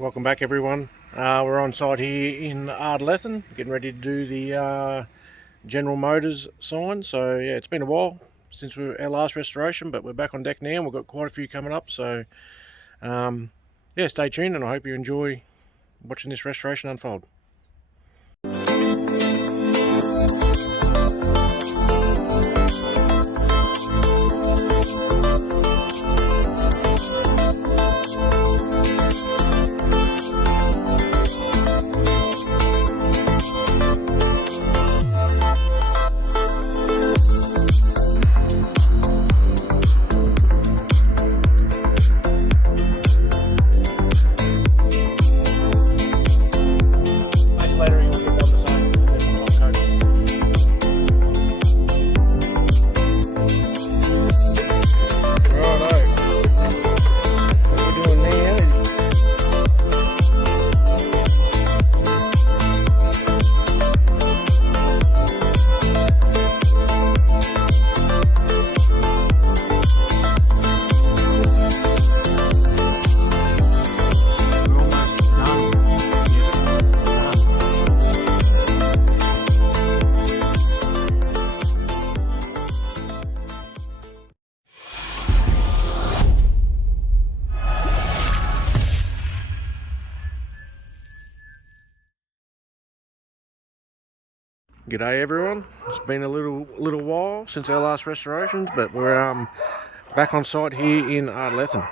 Welcome back everyone. We're on site here in Ardlethan, getting ready to do the General Motors sign. So yeah, it's been a while since our last restoration, but we're back on deck now and we've got quite a few coming up. So yeah, stay tuned and I hope you enjoy watching this restoration unfold. G'day everyone. It's been a little while since our last restorations, but we're back on site here in Ardlethan.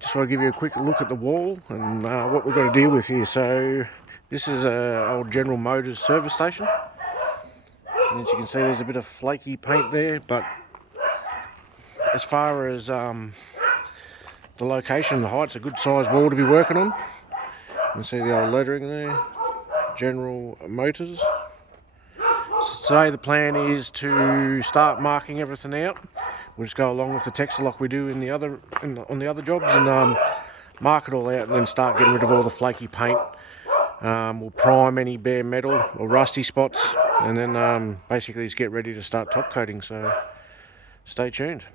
Just want to give you a quick look at the wall and what we've got to deal with here. So this is a old General Motors service station, and as you can see there's a bit of flaky paint there, but as far as the location and the height's a good size wall to be working on. You can see the old lettering there, General Motors. So today the plan is to start marking everything out. We'll just go along with the texture like we do on the other jobs and mark it all out and then start getting rid of all the flaky paint. We'll prime any bare metal or rusty spots and then basically just get ready to start top coating, so stay tuned.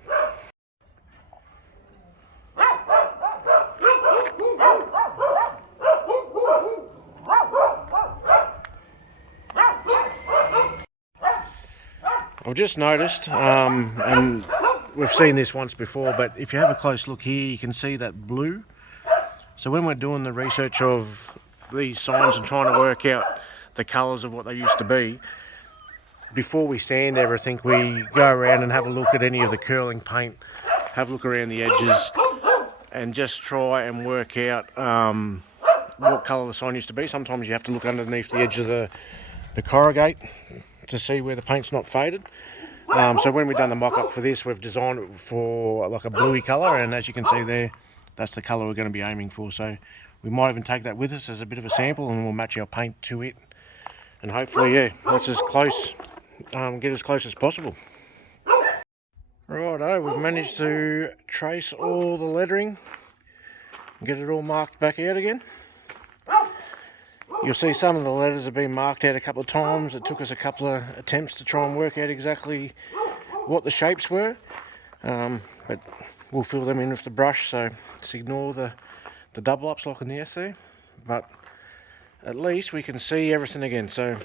I've just noticed, and we've seen this once before, but if you have a close look here, you can see that blue. So when we're doing the research of these signs and trying to work out the colours of what they used to be, before we sand everything, we go around and have a look at any of the curling paint, have a look around the edges, and just try and work out what colour the sign used to be. Sometimes you have to look underneath the edge of the corrugate to see where the paint's not faded. So when we've done the mock-up for this, we've designed it for like a bluey colour, and as you can see there, that's the colour we're going to be aiming for. So we might even take that with us as a bit of a sample and we'll match our paint to it, and hopefully yeah, that's as close, get as close as possible. Righto, we've managed to trace all the lettering and get it all marked back out again. You'll see some of the letters have been marked out a couple of times. It took us a couple of attempts to try and work out exactly what the shapes were, but we'll fill them in with the brush, so just ignore the double ups like in the S there, but at least we can see everything again. So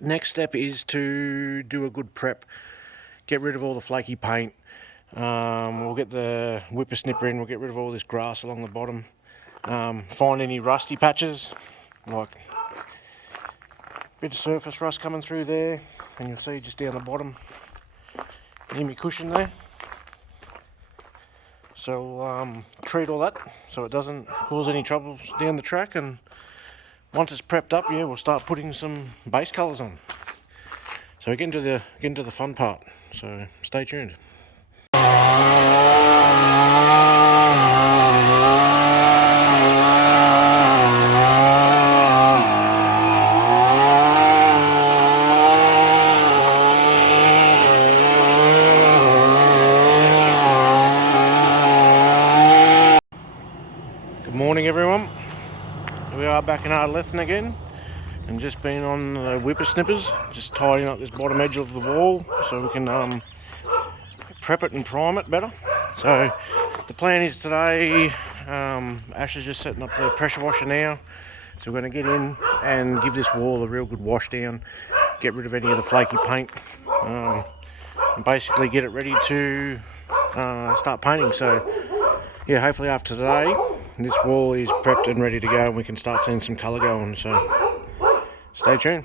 next step is to do a good prep, get rid of all the flaky paint. We'll get the whippersnipper in, we'll get rid of all this grass along the bottom, find any rusty patches, like a bit of surface rust coming through there, and you'll see just down the bottom near my cushion there. So we'll treat all that so it doesn't cause any troubles down the track, and once it's prepped up, yeah, we'll start putting some base colours on. So we get into the fun part, so stay tuned. Everyone, we are back in Ardlethan again, and just been on the whippersnippers, just tidying up this bottom edge of the wall so we can prep it and prime it better. So the plan is today, Ash is just setting up the pressure washer now. So we're going to get in and give this wall a real good wash down, get rid of any of the flaky paint, and basically get it ready to start painting. So yeah, hopefully after today this wall is prepped and ready to go and we can start seeing some colour going. So stay tuned.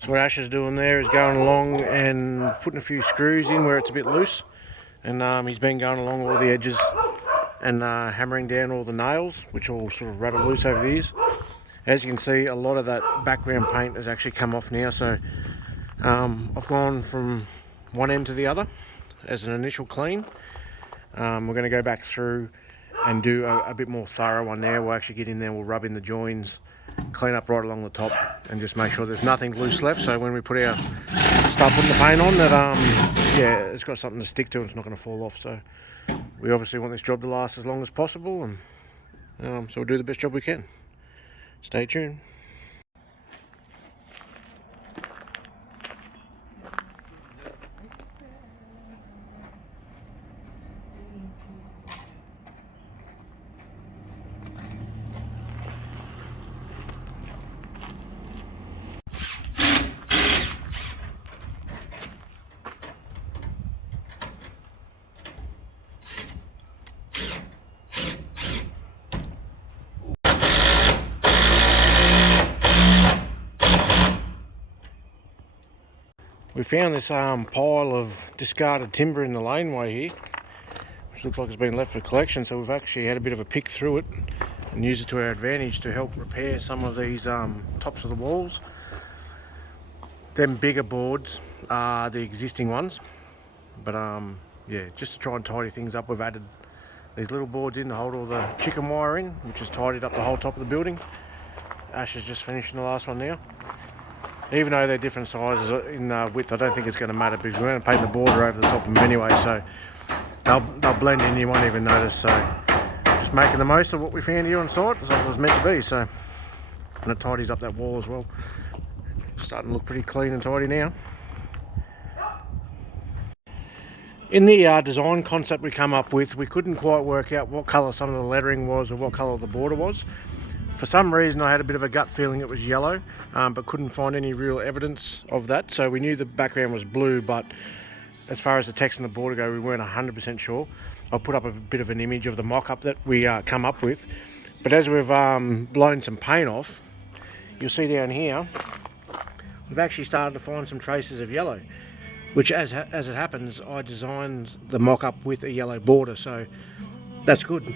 So what Ash is doing there is going along and putting a few screws in where it's a bit loose, and he's been going along all the edges and hammering down all the nails, which all sort of rattle loose over the years. As you can see, a lot of that background paint has actually come off now, so I've gone from one end to the other as an initial clean. We're going to go back through and do a bit more thorough one now. We'll actually get in there, we'll rub in the joins, clean up right along the top and just make sure there's nothing loose left, so when we start putting the paint on, that yeah, it's got something to stick to and it's not going to fall off. So we obviously want this job to last as long as possible, and so we'll do the best job we can. Stay tuned. We found this pile of discarded timber in the laneway here, which looks like it's been left for collection, so we've actually had a bit of a pick through it and used it to our advantage to help repair some of these tops of the walls. Them bigger boards are the existing ones, but yeah, just to try and tidy things up, we've added these little boards in to hold all the chicken wire in, which has tidied up the whole top of the building. Ash is just finishing the last one now. Even though they're different sizes in width, I don't think it's going to matter because we're going to paint the border over the top of them anyway, so they'll blend in, you won't even notice. So just making the most of what we found here on site, as it was meant to be. So, and it tidies up that wall as well. Starting to look pretty clean and tidy now. In the design concept we come up with, we couldn't quite work out what colour some of the lettering was or what colour the border was. For some reason I had a bit of a gut feeling it was yellow, but couldn't find any real evidence of that. So we knew the background was blue, but as far as the text and the border go, we weren't 100% sure. I'll put up a bit of an image of the mock-up that we come up with. But as we've blown some paint off, you'll see down here, we've actually started to find some traces of yellow, which as it happens, I designed the mock-up with a yellow border, so that's good.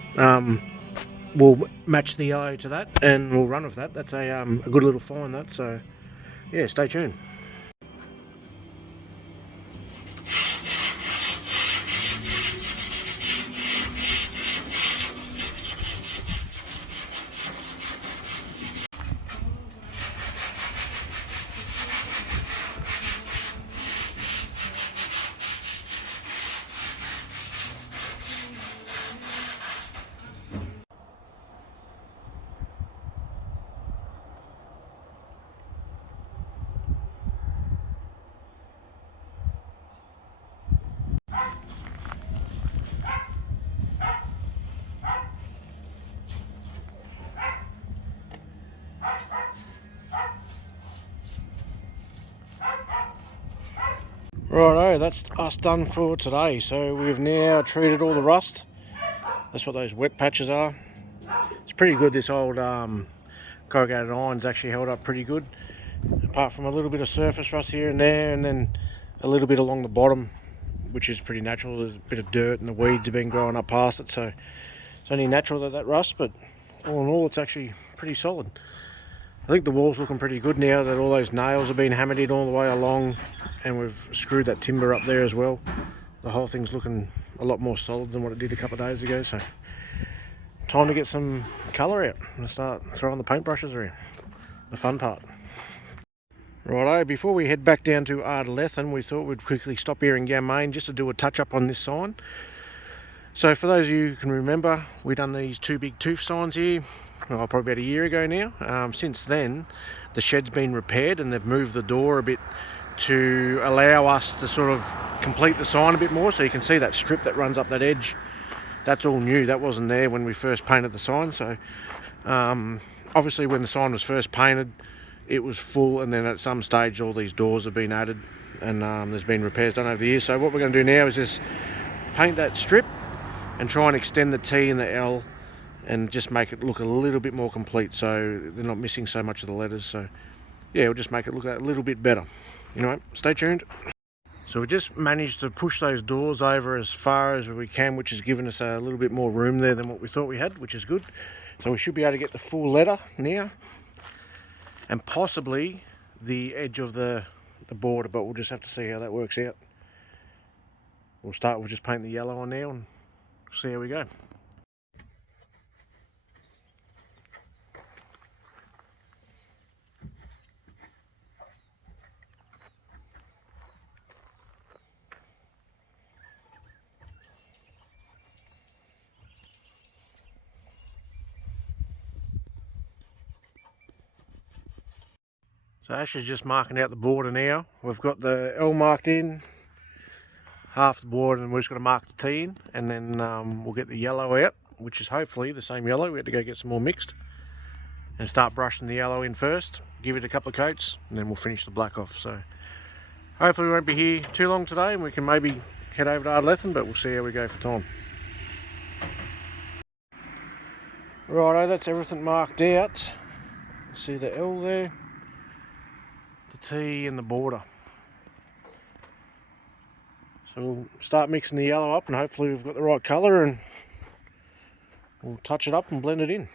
We'll match the yellow to that and we'll run with that. That's a good little find, that. So yeah, stay tuned. Righto, that's us done for today. So we've now treated all the rust. That's what those wet patches are. It's pretty good. This old corrugated iron's actually held up pretty good, apart from a little bit of surface rust here and there, and then a little bit along the bottom, which is pretty natural. There's a bit of dirt and the weeds have been growing up past it, so it's only natural that rust, but all in all it's actually pretty solid. I think the wall's looking pretty good now that all those nails have been hammered in all the way along, and we've screwed that timber up there as well. The whole thing's looking a lot more solid than what it did a couple of days ago, so time to get some colour out and start throwing the paintbrushes around. The fun part. Righto, before we head back down to Ardlethan, we thought we'd quickly stop here in Gamain just to do a touch up on this sign. So for those of you who can remember, we done these two big tooth signs here, well, probably about a year ago now. Since then, the shed's been repaired and they've moved the door a bit to allow us to sort of complete the sign a bit more. So you can see that strip that runs up that edge, that's all new. That wasn't there when we first painted the sign. So obviously when the sign was first painted, it was full, and then at some stage all these doors have been added, and there's been repairs done over the years. So what we're going to do now is just paint that strip and try and extend the T and the L and just make it look a little bit more complete, so they're not missing so much of the letters. So yeah, we'll just make it look a little bit better. You know, stay tuned. So we just managed to push those doors over as far as we can, which has given us a little bit more room there than what we thought we had, which is good. So we should be able to get the full letter now, and possibly the edge of the border, but we'll just have to see how that works out. We'll start with just painting the yellow on now and see how we go. So Ash is just marking out the border now. We've got the L marked in, half the border, and we're just going to mark the T in, and then we'll get the yellow out, which is hopefully the same yellow. We had to go get some more mixed and start brushing the yellow in first, give it a couple of coats, and then we'll finish the black off. So hopefully we won't be here too long today, and we can maybe head over to Ardlethan, but we'll see how we go for time. Righto, that's everything marked out. See the L there, the T and the border. So we'll start mixing the yellow up, and hopefully we've got the right colour, and we'll touch it up and blend it in.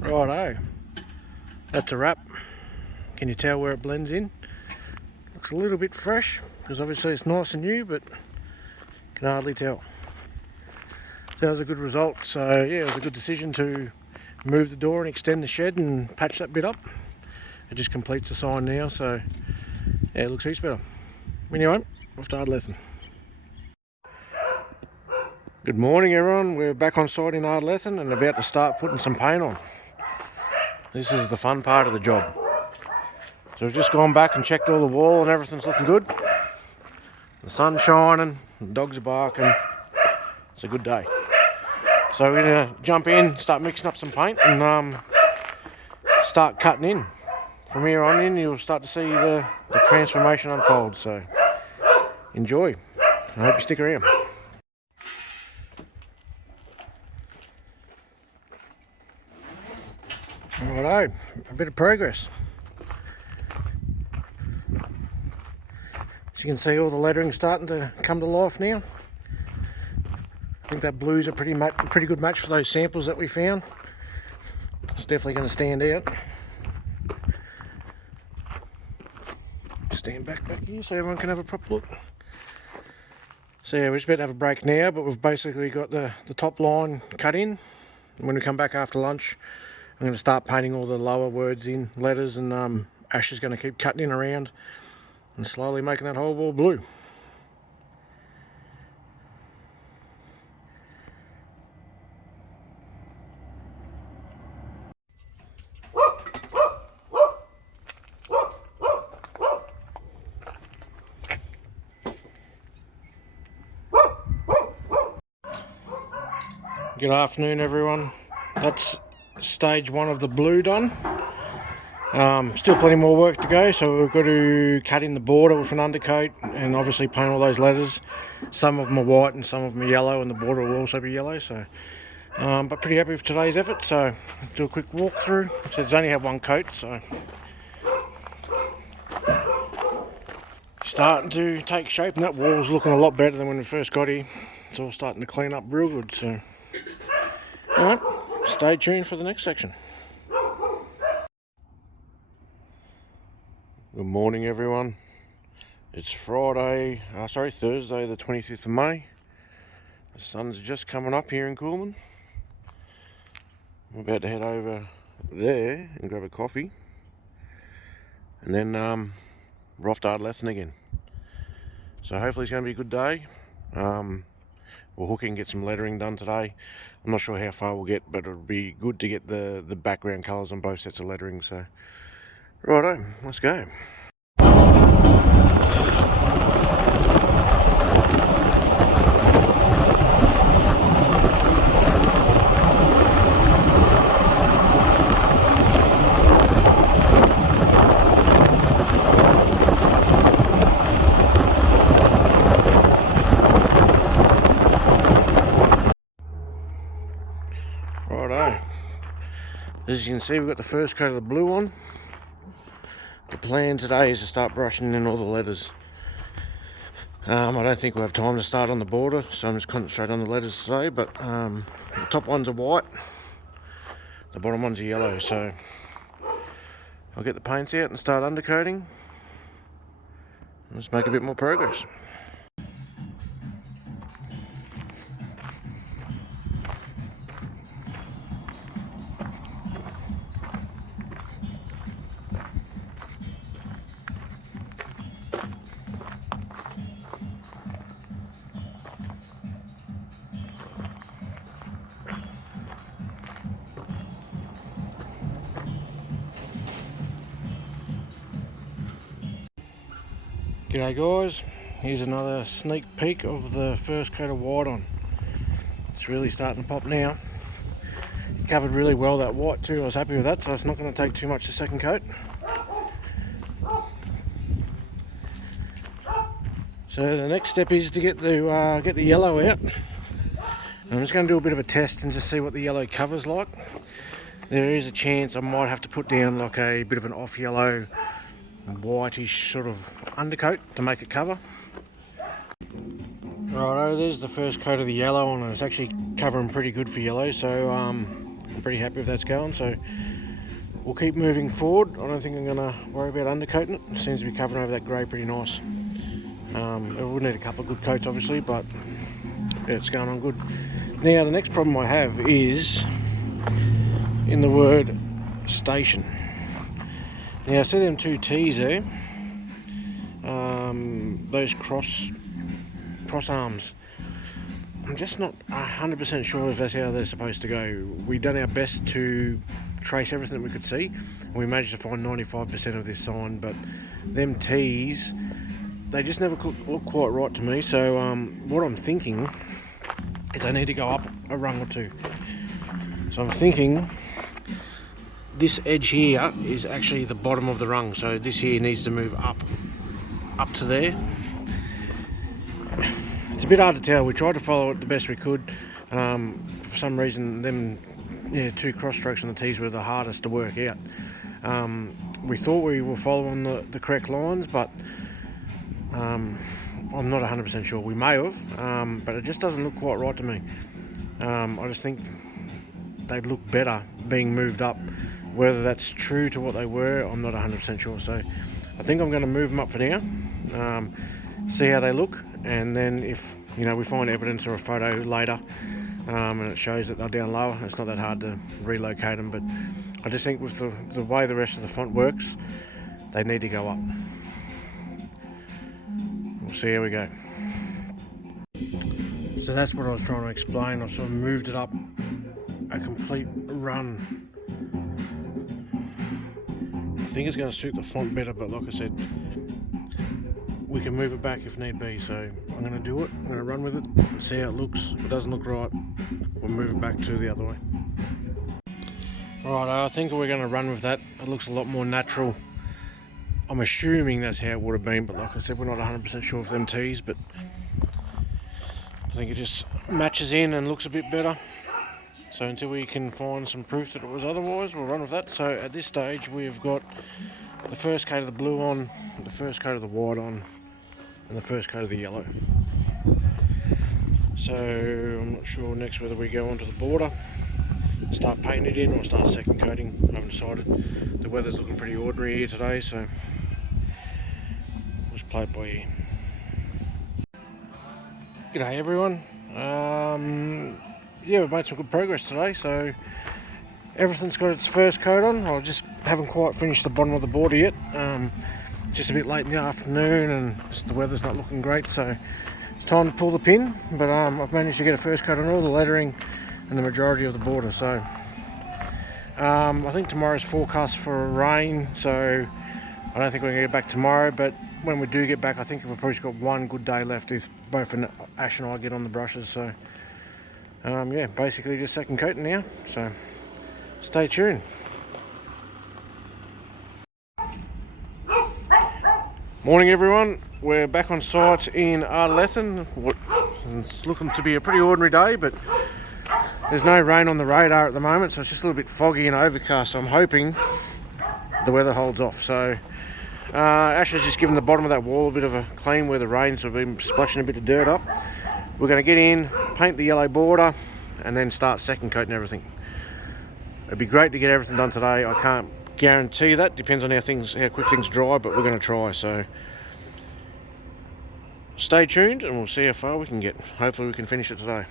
Righto, that's a wrap. Can you tell where it blends in? Looks a little bit fresh, because obviously it's nice and new, but can hardly tell. So that was a good result. So yeah, it was a good decision to move the door and extend the shed and patch that bit up. It just completes the sign now, so yeah, it looks heaps better. Anyway, off to Ardlethan. Good morning everyone, we're back on site in Ardlethan and about to start putting some paint on. This is the fun part of the job. So we've just gone back and checked all the wall and everything's looking good. The sun's shining, the dogs are barking. It's a good day. So we're going to jump in, start mixing up some paint and start cutting in. From here on in you'll start to see the transformation unfold. So enjoy. I hope you stick around. Righto, a bit of progress. As you can see, all the lettering starting to come to life now. I think that blue's a pretty good match for those samples that we found. It's definitely going to stand out. Stand back here so everyone can have a proper look. So yeah, we're just about to have a break now, but we've basically got the top line cut in. And when we come back after lunch, I'm going to start painting all the lower words in, letters, and Ash is going to keep cutting in around and slowly making that whole wall blue. Good afternoon, everyone. That's stage one of the blue done. Still plenty more work to go, so we've got to cut in the border with an undercoat and obviously paint all those letters. Some of them are white and some of them are yellow, and the border will also be yellow. So, but pretty happy with today's effort. So, do a quick walkthrough. So it's only had one coat, so starting to take shape, and that wall's looking a lot better than when we first got here. It's all starting to clean up real good. So, alright, stay tuned for the next section. Good morning, everyone. It's Thursday the 25th of May. The sun's just coming up here in Coolamon. I'm about to head over there and grab a coffee, and then we're off to Ardlethan again. So hopefully it's going to be a good day. We'll hook in and get some lettering done today. I'm not sure how far we'll get, but it'll be good to get the background colours on both sets of lettering. So righto, let's go. Righto, as you can see, we've got the first coat of the blue on. The plan today is to start brushing in all the letters. I don't think we'll have time to start on the border, so I'm just concentrating on the letters today. But the top ones are white, the bottom ones are yellow, so I'll get the paints out and start undercoating. Let's make a bit more progress. G'day guys, here's another sneak peek of the first coat of white on. It's really starting to pop now. It covered really well, that white too. I was happy with that, so it's not going to take too much the second coat. So the next step is to get the yellow out. I'm just going to do a bit of a test and just see what the yellow cover's like. There is a chance I might have to put down like a bit of an off yellow, whitish sort of undercoat to make it cover. Righto, there's the first coat of the yellow on, and it's actually covering pretty good for yellow, so I'm pretty happy with that's going. So we'll keep moving forward. I don't think I'm going to worry about undercoating it. It seems to be covering over that grey pretty nice. It would need a couple of good coats obviously, but yeah, it's going on good. Now the next problem I have is in the word station. Now I see them two T's there, those cross arms. I'm just not 100% sure if that's how they're supposed to go. We've done our best to trace everything that we could see, and we managed to find 95% of this sign, but them T's, they just never look quite right to me. So what I'm thinking is I need to go up a rung or two. So I'm thinking this edge here is actually the bottom of the rung, so this here needs to move up to there. It's a bit hard to tell. We tried to follow it the best we could. For some reason them two cross strokes on the T's were the hardest to work out. We thought we were following the correct lines, but I'm not 100% sure. We may have, but it just doesn't look quite right to me. I just think they'd look better being moved up. Whether that's true to what they were, I'm not 100% sure. So I think I'm going to move them up for now, see how they look, and then if we find evidence or a photo later and it shows that they're down lower, it's not that hard to relocate them. But I just think with the way the rest of the font works, they need to go up. We'll see how we go. So that's what I was trying to explain. I've sort of moved it up a complete run. I think it's going to suit the font better, but like I said, we can move it back if need be. So I'm going to do it. I'm going to run with it and see how it looks. If it doesn't look right, we'll we'll move it back to the other way. Right, I think we're going to run with that. It looks a lot more natural. I'm assuming that's how it would have been, but like I said, we're not 100% sure of them tees, but I think it just matches in and looks a bit better. So until we can find some proof that it was otherwise, we'll run with that. So at this stage, we've got the first coat of the blue on, the first coat of the white on, and the first coat of the yellow. So I'm not sure next whether we go onto the border, start painting it in, or start second coating. I haven't decided. The weather's looking pretty ordinary here today, so we'll just play it by ear. G'day everyone. Yeah, we've made some good progress today, so everything's got its first coat on. I just haven't quite finished the bottom of the border yet. Just a bit late in the afternoon and the weather's not looking great, so it's time to pull the pin. But I've managed to get a first coat on all the lettering and the majority of the border. So I think tomorrow's forecast for rain, so I don't think we're going to get back tomorrow, but when we do get back, I think we've probably got one good day left if both Ash and I get on the brushes. So yeah, basically just second coating now, so stay tuned. Morning everyone, we're back on site in Ardlethan. It's looking to be a pretty ordinary day, but there's no rain on the radar at the moment, so it's just a little bit foggy and overcast, so I'm hoping the weather holds off. So Ash has just given the bottom of that wall a bit of a clean where the rains have been splashing a bit of dirt up. We're going to get in, paint the yellow border, and then start second coating everything. It'd be great to get everything done today. I can't guarantee that, depends on how quick things dry, but we're going to try. So stay tuned and we'll see how far we can get. Hopefully we can finish it today.